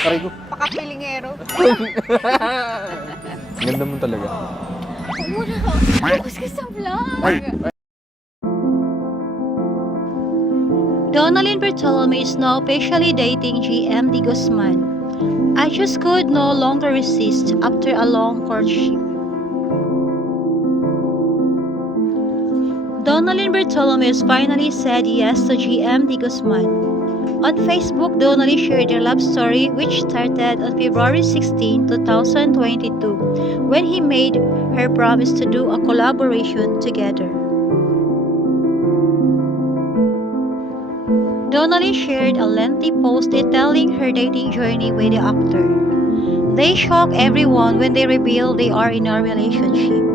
Aray ko. Pakapilingero. Ganda mo talaga. Muna ka. Focus ka sa vlog. Ay, Donalyn Bartolome is now officially dating GM Di Guzman. I just could no longer resist after a long courtship. Donalyn Bartolome has finally said yes to GM Di Guzman. On Facebook, Donalyn shared their love story, which started on February 16, 2022, when he made her promise to do a collaboration together. Donalyn shared a lengthy post detailing her dating journey with the actor. They shock everyone when they reveal they are in a relationship.